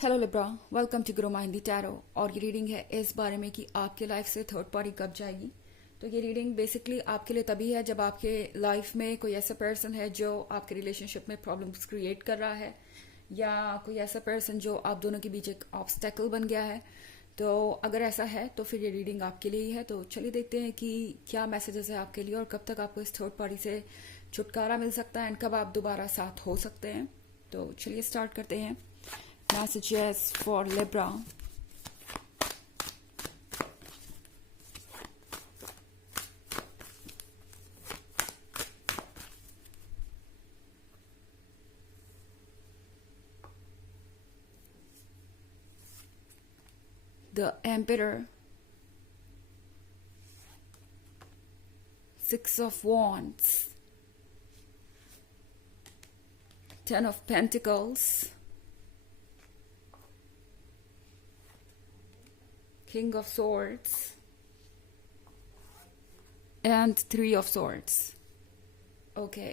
Hello Libra, welcome to Grow Mind the tarot. और ये reading है इस बारे में कि आपके लाइफ से थर्ड पार्टी कब जाएगी। तो ये रीडिंग बेसिकली आपके लिए तभी है जब आपके लाइफ में कोई ऐसा पर्सन है जो आपके रिलेशनशिप में प्रॉब्लम्स क्रिएट कर रहा है, या कोई ऐसा पर्सन जो आप दोनों के बीच एक ऑब्स्टेकल बन गया है। तो अगर ऐसा है तो फिर ये रीडिंग आपके लिए ही है। तो चलिए देखते हैं कि क्या मैसेजेस है आपके लिए और कब तक आपको इस थर्ड पार्टी से छुटकारा मिल सकता है एंड कब आप दोबारा साथ हो सकते हैं। तो चलिए स्टार्ट करते हैं। Messages for Libra. The Emperor, Six of Wands, Ten of Pentacles, King of Swords and Three of Swords. Okay.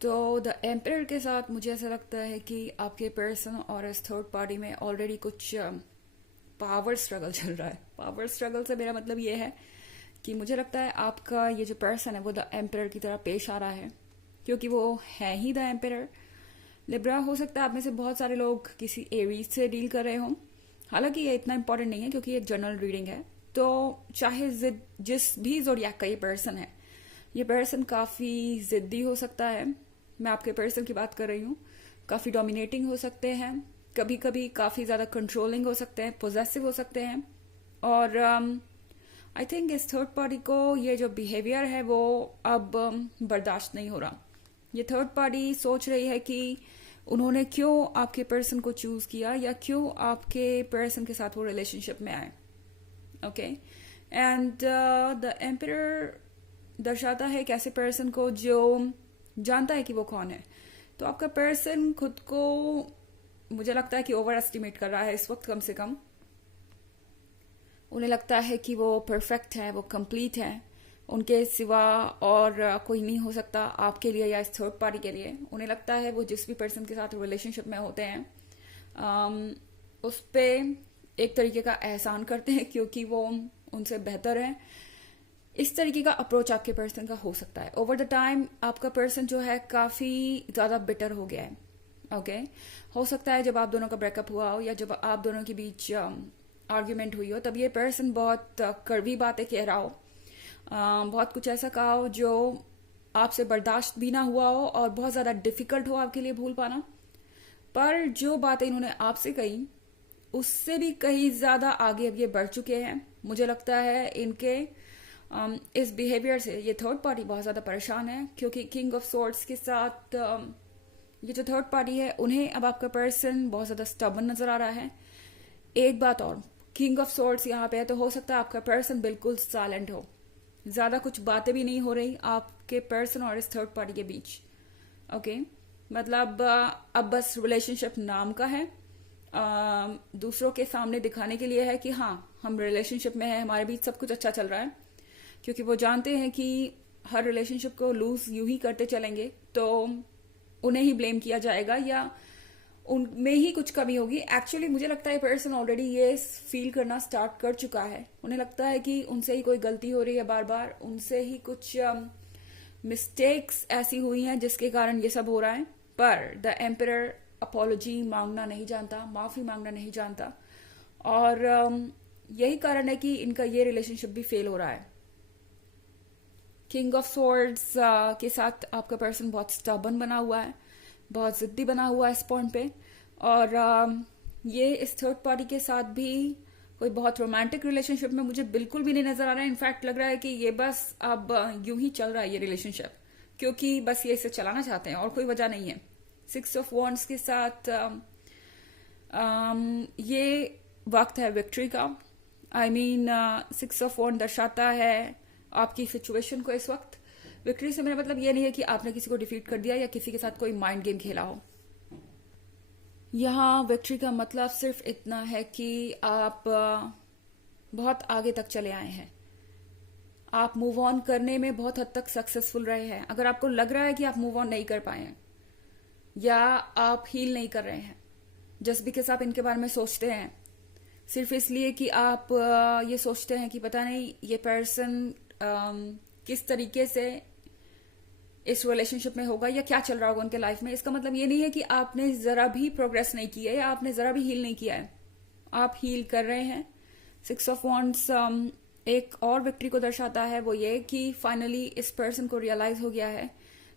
तो द एम्परर के साथ मुझे ऐसा लगता है कि आपके पर्सन और इस थर्ड पार्टी में ऑलरेडी कुछ पावर स्ट्रगल चल रहा है। पावर स्ट्रगल से मेरा मतलब ये है कि मुझे लगता है आपका ये जो पर्सन है वो द एम्परर की तरह पेश आ रहा है, क्योंकि वो है ही द एम्परर। लिब्रा, हो सकता है आप में से बहुत सारे लोग किसी एरीज से डील कर रहे हों। हालांकि ये इतना इंपॉर्टेंट नहीं है क्योंकि ये जनरल रीडिंग है। तो चाहे जिस भी ज़ोडिएक का ये पर्सन है, ये पर्सन काफ़ी ज़िद्दी हो सकता है। मैं आपके पर्सन की बात कर रही हूँ। काफ़ी डोमिनेटिंग हो सकते हैं, कभी कभी काफ़ी ज़्यादा कंट्रोलिंग हो सकते हैं, पोजेसिव हो सकते हैं। और आई थिंक इस थर्ड पार्टी को ये जो बिहेवियर है वो अब बर्दाश्त नहीं हो रहा। ये थर्ड पार्टी सोच रही है कि उन्होंने क्यों आपके पर्सन को चूज किया या क्यों आपके पर्सन के साथ वो रिलेशनशिप में आए। ओके, एंड द एम्परर दर्शाता है एक ऐसे पर्सन को जो जानता है कि वो कौन है। तो आपका पर्सन खुद को मुझे लगता है कि ओवर एस्टिमेट कर रहा है इस वक्त। कम से कम उन्हें लगता है कि वो परफेक्ट है, वो कंप्लीट है, उनके सिवा और कोई नहीं हो सकता आपके लिए या इस थर्ड पार्टी के लिए। उन्हें लगता है वो जिस भी पर्सन के साथ रिलेशनशिप में होते हैं उस पे एक तरीके का एहसान करते हैं क्योंकि वो उनसे बेहतर है। इस तरीके का अप्रोच आपके पर्सन का हो सकता है। ओवर द टाइम आपका पर्सन जो है काफ़ी ज़्यादा बिटर हो गया है। ओके, हो सकता है जब आप दोनों का ब्रेकअप हुआ हो या जब आप दोनों के बीच आर्ग्यूमेंट हुई हो तब ये पर्सन बहुत कड़वी बातें कह रहा हो, बहुत कुछ ऐसा कहा हो जो आपसे बर्दाश्त भी ना हुआ हो और बहुत ज़्यादा डिफिकल्ट हो आपके लिए भूल पाना। पर जो बातें इन्होंने आपसे कही उससे भी कहीं ज़्यादा आगे अब ये बढ़ चुके हैं। मुझे लगता है इनके इस बिहेवियर से ये थर्ड पार्टी बहुत ज़्यादा परेशान है, क्योंकि किंग ऑफ स्वॉर्ड्स के साथ ये जो थर्ड पार्टी है उन्हें अब आपका पर्सन बहुत ज़्यादा स्टबन नज़र आ रहा है। एक बात और, किंग ऑफ स्वॉर्ड्स यहाँ पे है तो हो सकता है आपका पर्सन बिल्कुल साइलेंट हो, ज़्यादा कुछ बातें भी नहीं हो रही आपके पर्सन और इस थर्ड पार्टी के बीच। ओके, मतलब अब बस रिलेशनशिप नाम का है, दूसरों के सामने दिखाने के लिए है कि हाँ हम रिलेशनशिप में है, हमारे बीच सब कुछ अच्छा चल रहा है। क्योंकि वो जानते हैं कि हर रिलेशनशिप को लूज यूं ही करते चलेंगे तो उन्हें ही ब्लेम किया जाएगा या उनमें ही कुछ कमी होगी। एक्चुअली मुझे लगता है पर्सन ऑलरेडी ये फील करना स्टार्ट कर चुका है। उन्हें लगता है कि उनसे ही कोई गलती हो रही है, बार बार उनसे ही कुछ मिस्टेक्स ऐसी हुई हैं जिसके कारण ये सब हो रहा है। पर द एम्परर अपॉलोजी मांगना नहीं जानता, माफी मांगना नहीं जानता, और यही कारण है कि इनका ये रिलेशनशिप भी फेल हो रहा है। किंग ऑफ स्वॉर्ड्स के साथ आपका पर्सन बहुत स्टबन बना हुआ है, बहुत जिद्दी बना हुआ है इस पॉइंट पे। और ये इस थर्ड पार्टी के साथ भी कोई बहुत रोमांटिक रिलेशनशिप में मुझे बिल्कुल भी नहीं नजर आ रहा है। इनफैक्ट लग रहा है कि ये बस अब यूं ही चल रहा है ये रिलेशनशिप, क्योंकि बस ये इसे चलाना चाहते हैं और कोई वजह नहीं है। सिक्स ऑफ वॉन्ड्स के साथ ये वक्त है विक्ट्री का। आई मीन सिक्स ऑफ वॉन्ड दर्शाता है आपकी सिचुएशन को इस वक्त। विक्ट्री से मेरा मतलब ये नहीं है कि आपने किसी को डिफीट कर दिया या किसी के साथ कोई माइंड गेम खेला हो। यहाँ विक्ट्री का मतलब सिर्फ इतना है कि आप बहुत आगे तक चले आए हैं, आप मूव ऑन करने में बहुत हद तक सक्सेसफुल रहे हैं। अगर आपको लग रहा है कि आप मूव ऑन नहीं कर पाए हैं या आप हील नहीं कर रहे हैं जस्ट बिकॉज आप इनके बारे में सोचते हैं, सिर्फ इसलिए कि आप ये सोचते हैं कि पता नहीं ये पर्सन किस तरीके से इस रिलेशनशिप में होगा या क्या चल रहा होगा उनके लाइफ में, इसका मतलब ये नहीं है कि आपने जरा भी प्रोग्रेस नहीं किया है या आपने जरा भी हील नहीं किया है। आप हील कर रहे हैं। 6 ऑफ वॉन्ड्स एक और विक्ट्री को दर्शाता है, वो ये कि फाइनली इस पर्सन को रियलाइज हो गया है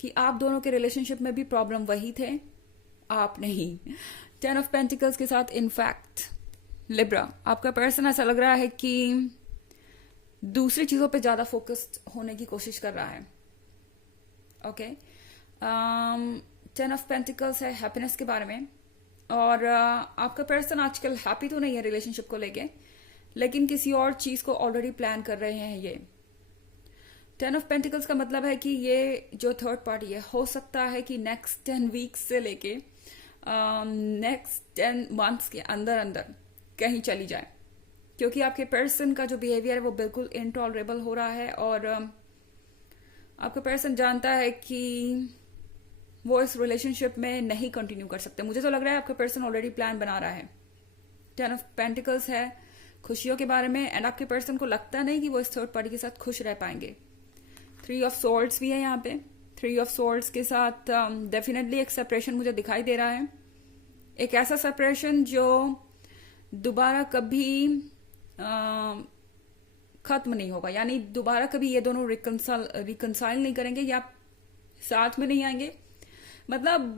कि आप दोनों के रिलेशनशिप में भी प्रॉब्लम वही थे, आप नहीं। 10 ऑफ पेंटिकल्स के साथ इनफैक्ट लिब्रा, आपका पर्सन ऐसा लग रहा है कि दूसरी चीजों पे ज्यादा फोकस्ड होने की कोशिश कर रहा है। ओके, 10 ऑफ पेंटिकल्स है हैप्पीनेस के बारे में, और आपका पर्सन आजकल हैप्पी तो नहीं है रिलेशनशिप को लेके, लेकिन किसी और चीज को ऑलरेडी प्लान कर रहे हैं ये। 10 ऑफ पेंटिकल्स का मतलब है कि ये जो थर्ड पार्टी है, हो सकता है कि नेक्स्ट 10 वीक्स से लेके नेक्स्ट 10 मंथ्स के अंदर अंदर कहीं चली जाए, क्योंकि आपके पर्सन का जो बिहेवियर है वो बिल्कुल इनटॉलरेबल हो रहा है, और आपका पर्सन जानता है कि वो इस रिलेशनशिप में नहीं कंटिन्यू कर सकते। मुझे तो लग रहा है आपका पर्सन ऑलरेडी प्लान बना रहा है। 10 ऑफ पेंटिकल्स है खुशियों के बारे में, एंड आपके पर्सन को लगता नहीं कि वो इस थर्ड पार्टी के साथ खुश रह पाएंगे। 3 ऑफ सोर्ड्स भी है यहाँ पे। 3 ऑफ सोर्ड्स के साथ डेफिनेटली एक सेपरेशन मुझे दिखाई दे रहा है, एक ऐसा सेपरेशन जो दोबारा कभी खत्म नहीं होगा, यानी दोबारा कभी ये दोनों रिकंसाइल नहीं करेंगे या साथ में नहीं आएंगे। मतलब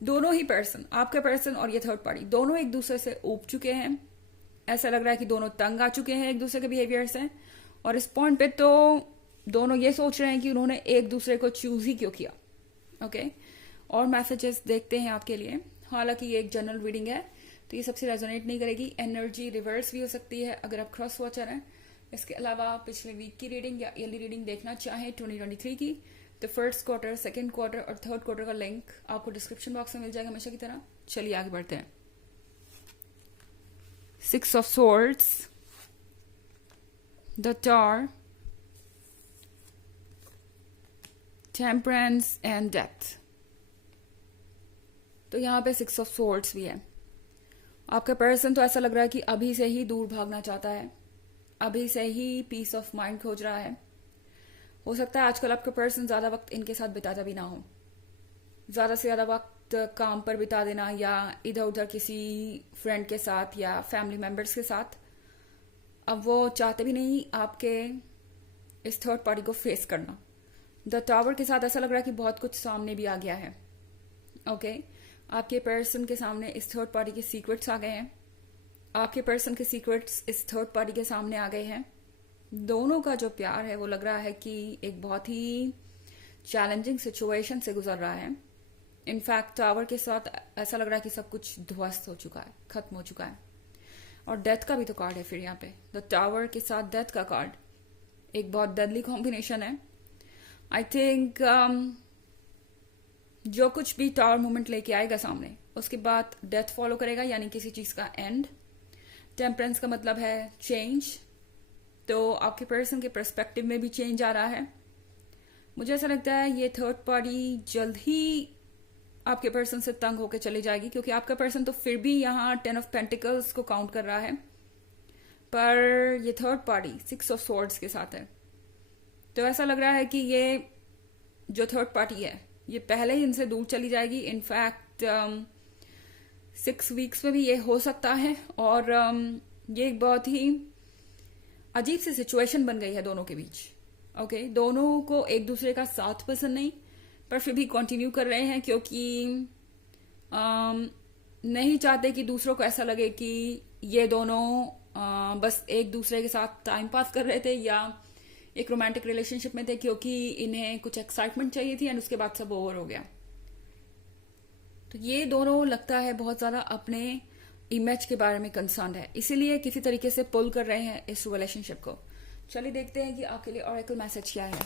दोनों ही पर्सन, आपका पर्सन और ये थर्ड पार्टी, दोनों एक दूसरे से ऊब चुके हैं। ऐसा लग रहा है कि दोनों तंग आ चुके हैं एक दूसरे के बिहेवियर से, और इस पॉइंट पे तो दोनों ये सोच रहे हैं कि उन्होंने एक दूसरे को चूज ही क्यों किया। ओके, और मैसेजेस देखते हैं आपके लिए। हालांकि ये एक जनरल रीडिंग है तो ये सबसे रेजोनेट नहीं करेगी, एनर्जी रिवर्स भी हो सकती है अगर आप क्रॉस वॉचर हैं। इसके अलावा पिछले वीक की रीडिंग या ईयरली रीडिंग देखना चाहें 2023 की, तो फर्स्ट क्वार्टर, सेकेंड क्वार्टर और थर्ड क्वार्टर का लिंक आपको डिस्क्रिप्शन बॉक्स में मिल जाएगा हमेशा की तरह। चलिए आगे बढ़ते हैं। 6 of swords, the tower, temperance and death. तो यहाँ पे 6 ऑफ सोर्ड्स भी है। आपका पर्सन तो ऐसा लग रहा है कि अभी से ही दूर भागना चाहता है, अभी से ही पीस ऑफ माइंड खोज रहा है। हो सकता है आजकल आपका पर्सन ज्यादा वक्त इनके साथ बिताता भी ना हो, ज्यादा से ज्यादा वक्त काम पर बिता देना या इधर उधर किसी फ्रेंड के साथ या फैमिली मेंबर्स के साथ। अब वो चाहते भी नहीं आपके इस थर्ड पार्टी को फेस करना। द टावर के साथ ऐसा लग रहा है कि बहुत कुछ सामने भी आ गया है। ओके, आपके पर्सन के सामने इस थर्ड पार्टी के सीक्रेट्स आ गए हैं, आपके पर्सन के सीक्रेट्स इस थर्ड पार्टी के सामने आ गए हैं। दोनों का जो प्यार है वो लग रहा है कि एक बहुत ही चैलेंजिंग सिचुएशन से गुजर रहा है। इनफैक्ट टावर के साथ ऐसा लग रहा है कि सब कुछ ध्वस्त हो चुका है, खत्म हो चुका है। और डेथ का भी तो कार्ड है फिर यहाँ पे, द टावर के साथ डेथ का कार्ड, एक बहुत डेडली कॉम्बिनेशन है। आई थिंक जो कुछ भी टावर मूवमेंट लेके आएगा सामने, उसके बाद डेथ फॉलो करेगा, यानी किसी चीज का एंड। टेम्परेंस का मतलब है चेंज, तो आपके पर्सन के पर्सपेक्टिव में भी चेंज आ रहा है। मुझे ऐसा लगता है ये थर्ड पार्टी जल्द ही आपके पर्सन से तंग होकर चली जाएगी, क्योंकि आपका पर्सन तो फिर भी यहाँ 10 ऑफ पेंटिकल्स को काउंट कर रहा है, पर ये थर्ड पार्टी 6 ऑफ सोर्ड्स के साथ है। तो ऐसा लग रहा है कि ये जो थर्ड पार्टी है ये पहले ही इनसे दूर चली जाएगी। इनफैक्ट 6 वीक्स में भी ये हो सकता है, और ये एक बहुत ही अजीब सी सिचुएशन बन गई है दोनों के बीच। ओके, दोनों को एक दूसरे का साथ पसंद नहीं, पर फिर भी कंटिन्यू कर रहे हैं, क्योंकि नहीं चाहते कि दूसरों को ऐसा लगे कि ये दोनों बस एक दूसरे के साथ टाइम पास कर रहे थे या एक रोमांटिक रिलेशनशिप में थे, क्योंकि इन्हें कुछ एक्साइटमेंट चाहिए थी एंड उसके बाद सब ओवर हो गया। तो ये दोनों लगता है बहुत ज्यादा अपने इमेज के बारे में कंसर्न है, इसीलिए किसी तरीके से पुल कर रहे हैं इस रिलेशनशिप को। चलिए देखते हैं कि आपके लिए ऑरेकल मैसेज क्या है।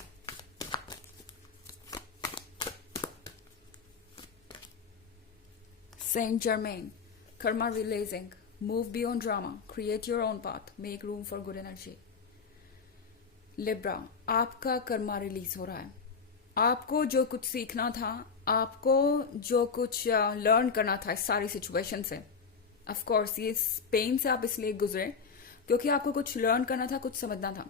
Saint Germain, karma releasing, move beyond drama, create your own path, make room for good energy. Libra, आपका कर्मा रिलीज हो रहा है। आपको जो कुछ सीखना था आपको जो कुछ लर्न करना था इस सारी सिचुएशन से, ऑफ कोर्स ये पेन से आप इसलिए गुजरे क्योंकि आपको कुछ लर्न करना था, कुछ समझना था।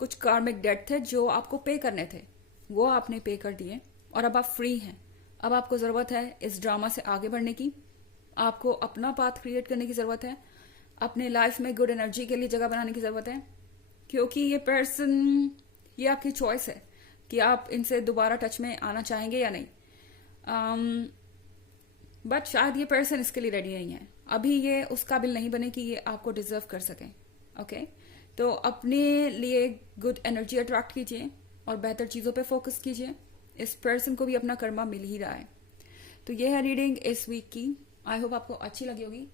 कुछ कार्मिक डेट थे जो आपको पे करने थे, वो आपने पे कर दिए और अब आप फ्री हैं। अब आपको ज़रूरत है इस ड्रामा से आगे बढ़ने की, आपको अपना पाथ क्रिएट करने की ज़रूरत है, अपने लाइफ में गुड एनर्जी के लिए जगह बनाने की ज़रूरत है, क्योंकि ये पर्सन, ये आपकी चॉइस है कि आप इनसे दोबारा टच में आना चाहेंगे या नहीं। बट शायद ये पर्सन इसके लिए रेडी नहीं है अभी, ये उस काबिल नहीं बने कि ये आपको डिजर्व कर सकें। ओके, तो अपने लिए गुड एनर्जी अट्रैक्ट कीजिए और बेहतर चीज़ों पे फोकस कीजिए। इस पर्सन को भी अपना कर्मा मिल ही रहा है। तो ये है रीडिंग इस वीक की। आई होप आपको अच्छी लगी होगी।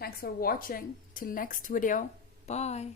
Thanks for watching. Till next video, bye.